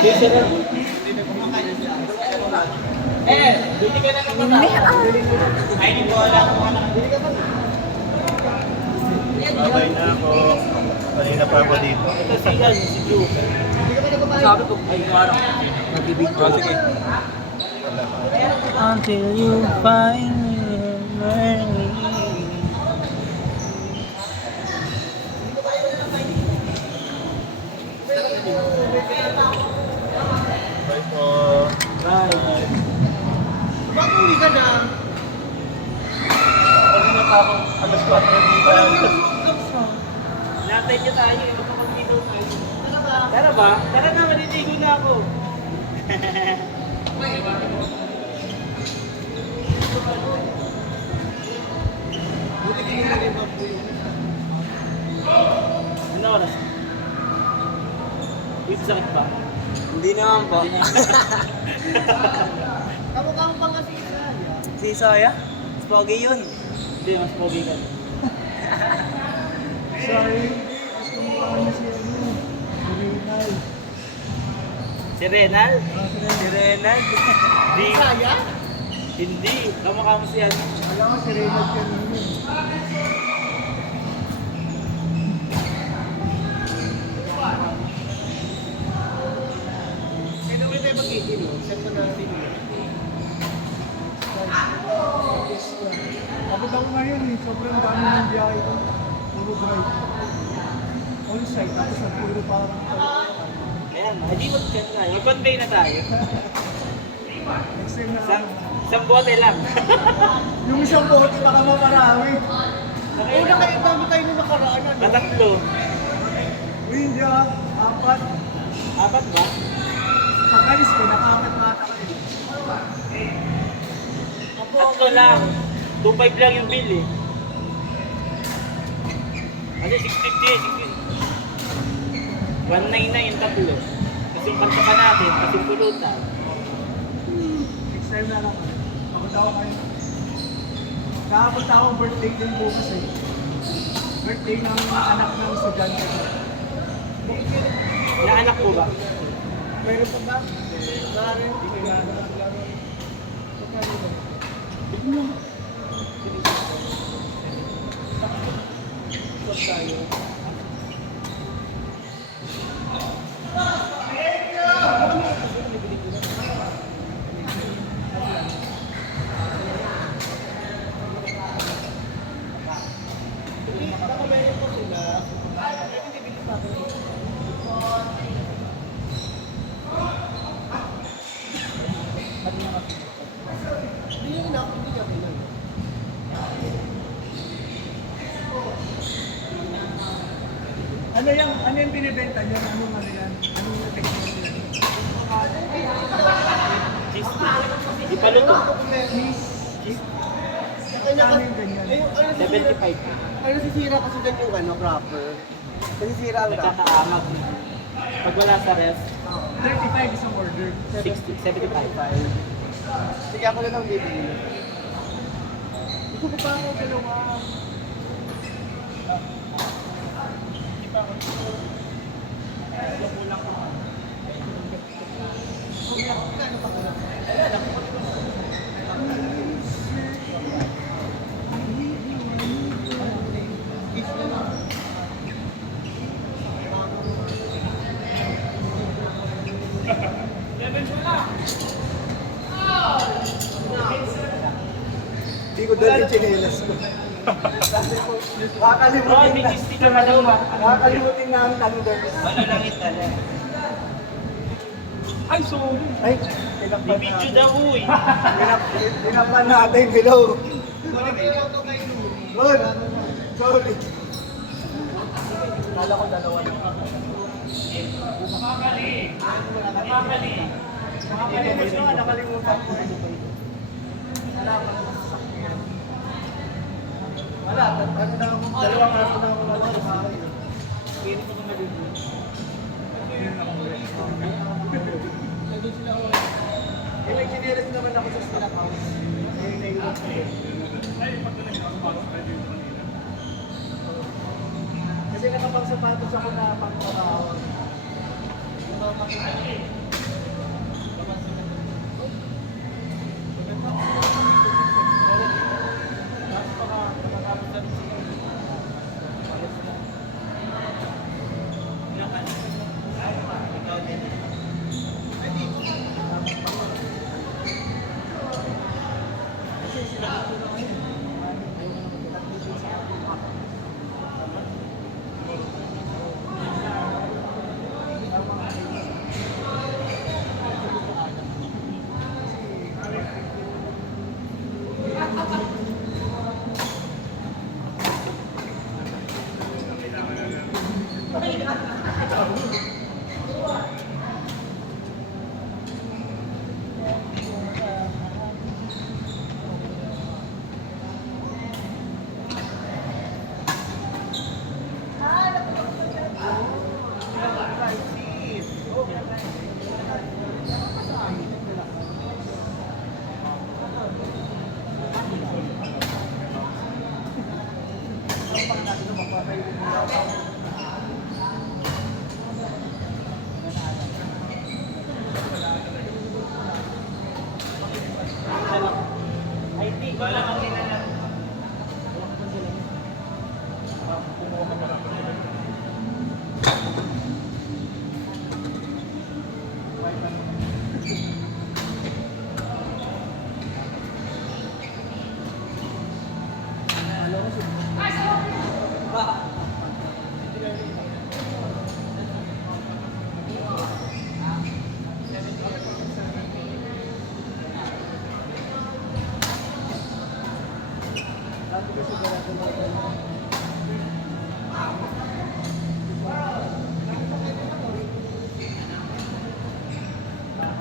Hindi ka na naman na. Ay, hindi ko alam kung ano. Babay na ako. Kanina pa ako dito. Ito si Yan, si Drew. Sabi ko, ay, parang nagbibig ko. Sige. Until you find me. Bye po. Bye. Bago uwi ka na. Kanina pa ako. Alas 4 dito. Natay niya tayo, magpapagdito tayo. Tara ba? Tara na, maliligo na ako. Buti tingin na rin po yun. Ano oras? Wait, sakit ba? Hindi naman po. Kamukha mo pang kasi isa. Si Soya? Spogi yun. Hindi, mas pogi ka. Sorry. Gusto mo pa na si ano. Original. Si Renal? Si Renald. Hindi. Saya? Hindi. Kamukha mo siya. Alam mo si Reynald kanina. Kaya naman tayo mag-itin, no? Send mo natin yun. Abot ako ngayon eh. Sobrang dami ng biyahe ko. Puro drive. On-site. Tapos nagpuro parang Ayan, hindi mag-chat na. Mag-convey na tayo. next time na Isang, lang. isang bote lang. Yung isang bote baka mamarami. Una kayo dami tayo nung nakaraan. Ano? Tatatlo. Uy, hindi ah. Apat. Apat ba? Pagkalis ko, nakakat na kayo. Tatlo lang. 2.5 lang yung bill eh. Kasi 650 199 yung tatlo. Kasi yung kanta pa natin, kasi pulutan. Next time na lang. Papunta ako kayo. Nakapunta akong birthday din bukas eh. Birthday ng anak ng estudyante. Yung anak ko ba? Meron pa ba? Meron. Hindi ko na naglaro. Pagkano ba? Stop tayo. Baka meron po sila. Hindi bili pa ako. Hindi yun na, hindi kami lang. Ano yung binibenta niyo? Anong ano yan? Anong technology? Cheese. Di pa luto. Cheese. Cheese. Ano yung ganyan? 75. Ano nasisira kasi dyan yung ano, wrapper? Nasisira ang wrapper. Nagkakaamag. Pag wala sa ref, 35 isang order. 60, 75. Sige, ako na lang bibili. Gusto ko pa ako dalawa. Hindi ko dali chinelas ko. Oh, may cheese sticker na daw ba? Nakakalimutin nga ang thunders. Ano lang ito? Ay, sorry. Ay, tinakpan Bibidyo natin. daw uy. Tinakpan natin, hello. Good. Sorry. Kala ko dalawa lang. Nakakali. Nakakali. Nakalimutan ko. Wala pa sa sasakyan. Wala, ano na ako, dalawang araw na ako wala sa bahay. Pwede ko naman din. Nandun sila ako. Eh, may chinelas naman ako sa stock house. Eh, naiwan ko. Kasi nakapang sapatos ako na pang trabaho. Yung mga makita.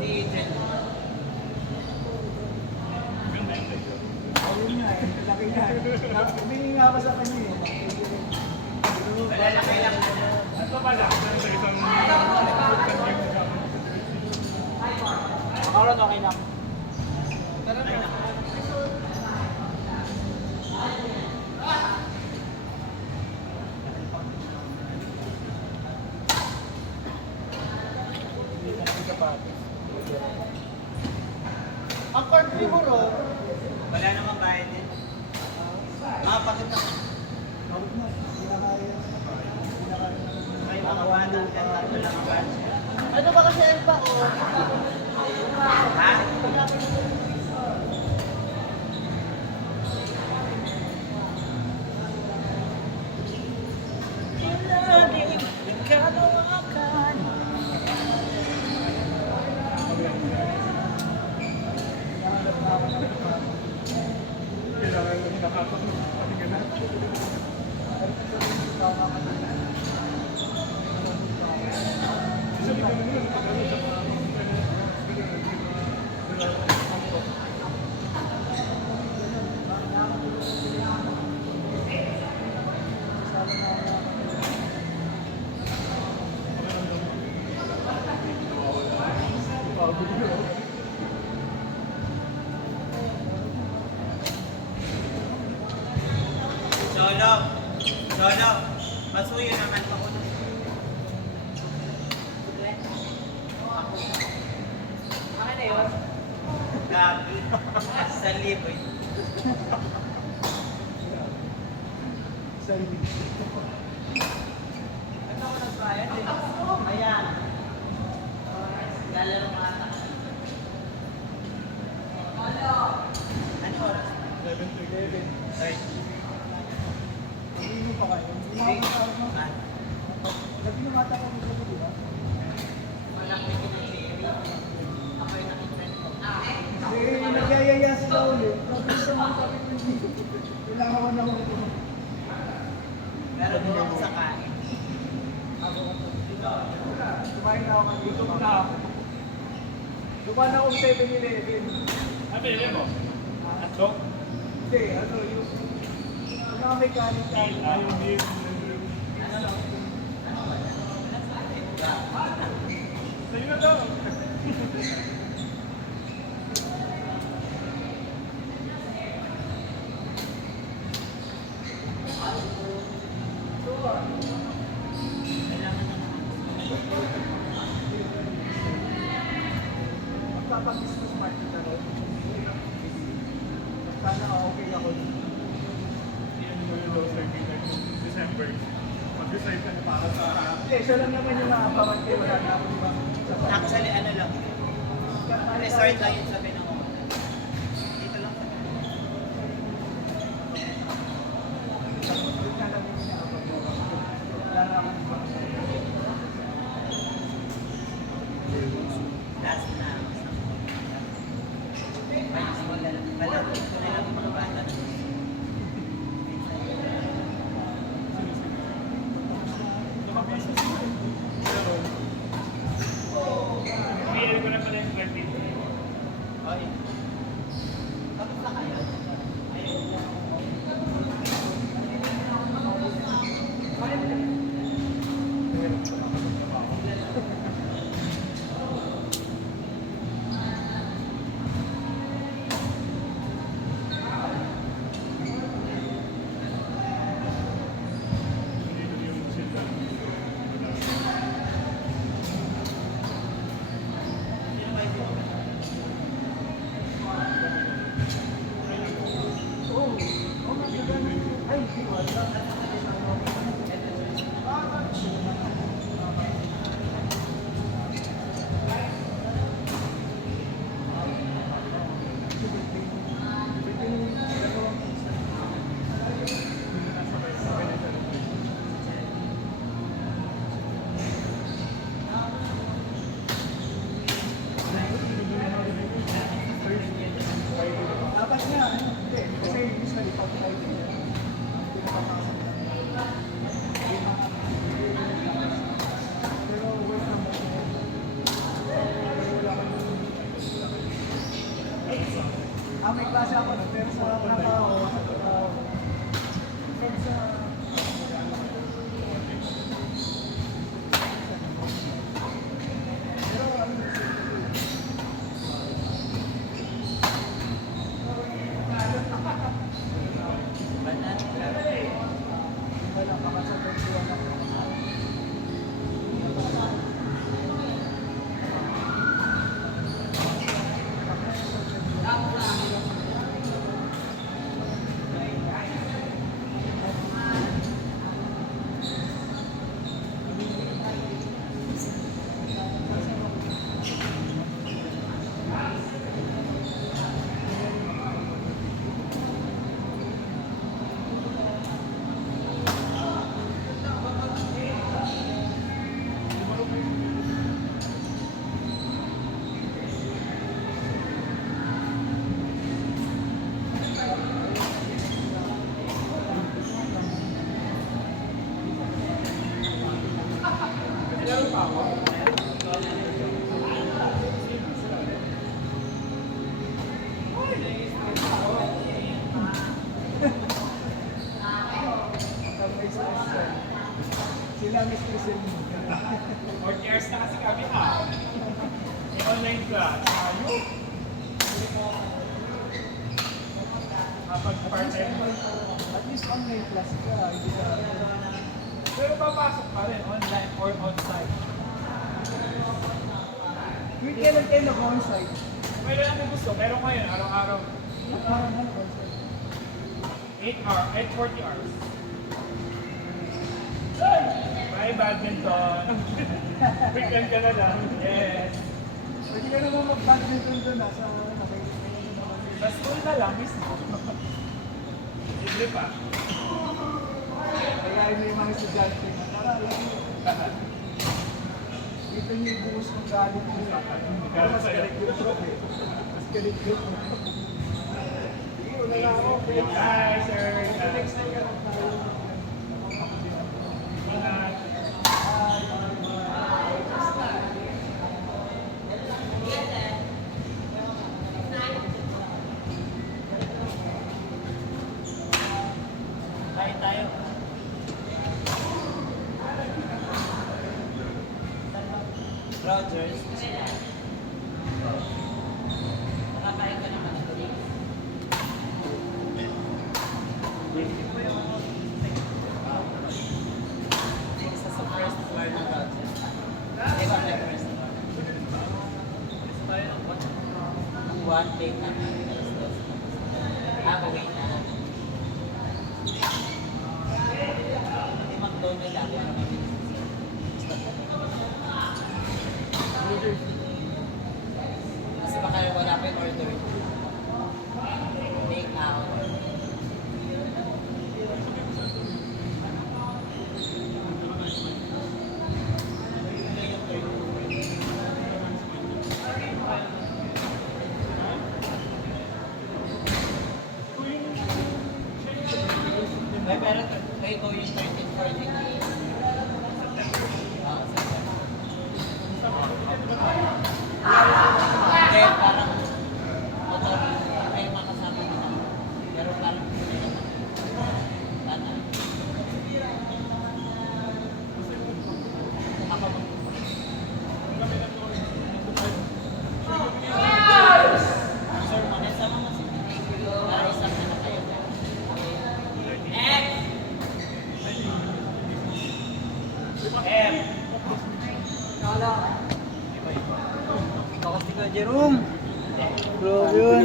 Si Jen. Ayun nga eh, laki nga. Humingi nga ako sa kanya eh. Malalaki lang. Ito pala, sa isang Makaroon okay na. Tara na. Ang country mo ro, Wala namang bayad din. pakit na. Bawag na, hindi na kaya. Hindi na kaya. May mga 1 lang ang bayad. Ano ba kasi ang pa? Ha? kailangan nakapagpahinga na. Solo. Solo. Masuyo naman ako. Ano na yun? Gabi. Sa libre. Ano ako nag-bayad eh? Ayan. Lalaro nga ata. Ano oras? 11 to 11. Ay. Hindi pa kayo. Hindi na ako matawag mo. Lagi na mata ko dito po, di ba? Malaki ko ng Jerry. Ako yung nakita ko. Eh, nagyayaya sila ulit. Tapos sa mga sabi ko hindi. Kailangan ko na ako. Pero doon ako sa kain. Kumain na ako kanina. Gutom na ako. Dumaan ako sa 7-Eleven. Ano yun mo? Atok? Hindi, ano yung mga mechanic tayo. Ayaw din. Sa'yo na daw. Kailangan na naman. Magpapag-business market na rin. Sana okay ako. Yan yung low circuit December. Mag-decide ka na para sa Hindi, siya lang naman yung nakapawan kayo. Wala na ako, di ba? Sa pa- Actually, ano lang. Resort lang yun sa Pinangonan. Dito lang sa Doon ka lang yung nakapagawa. Wala na ako. last na. Malapit ko na lang yung mga bata. Bigyan ko na pala yung credit. Oh, yeah. Tapos na kayo? Ayun. may klase ako nun, pero sa trabaho, sa pero ano, wala, makasabot sila ng sila mistress mo. 4 years na kasi kami ah. May online class. Ayun. Kapag part-time. At least online class ka, hindi ka. Pero papasok pa rin, online or on-site. Yung kailan kayo nag-onsite? May lang may gusto, pero ngayon, araw-araw, Parang ano onsite? 40 hours. May badminton. Weekend ka na lang. Yes. Pwede ka naman mag-badminton doon nasa Sa school na lang, mismo. Libre pa. kaya yun yung mga estudyante na tara, alam mo. Dito niyo yung buhos ng galit mo. Pero mas galit yung trope eh. Mas galit yung trope. Sige, wala na ako. Hi, sir. Next time ka lang tayo. Ingat. Kain tayo. Rogers. Nakakain ka naman ng galing. Isa sa first floor ng Rogers. Di ba may first floor? Ang one plate na okay na. Hindi McDonald's lang. Para mabilis. Kasi baka wala pa yung order. Take out. May pero may go yung 13, 14. Hindi, parang motor, may makasama nila. Pero parang bata. Ako ba? Sir, manisama mo si para isang na kayo. Ikaw kasi ka, Jerome. Bro, yun.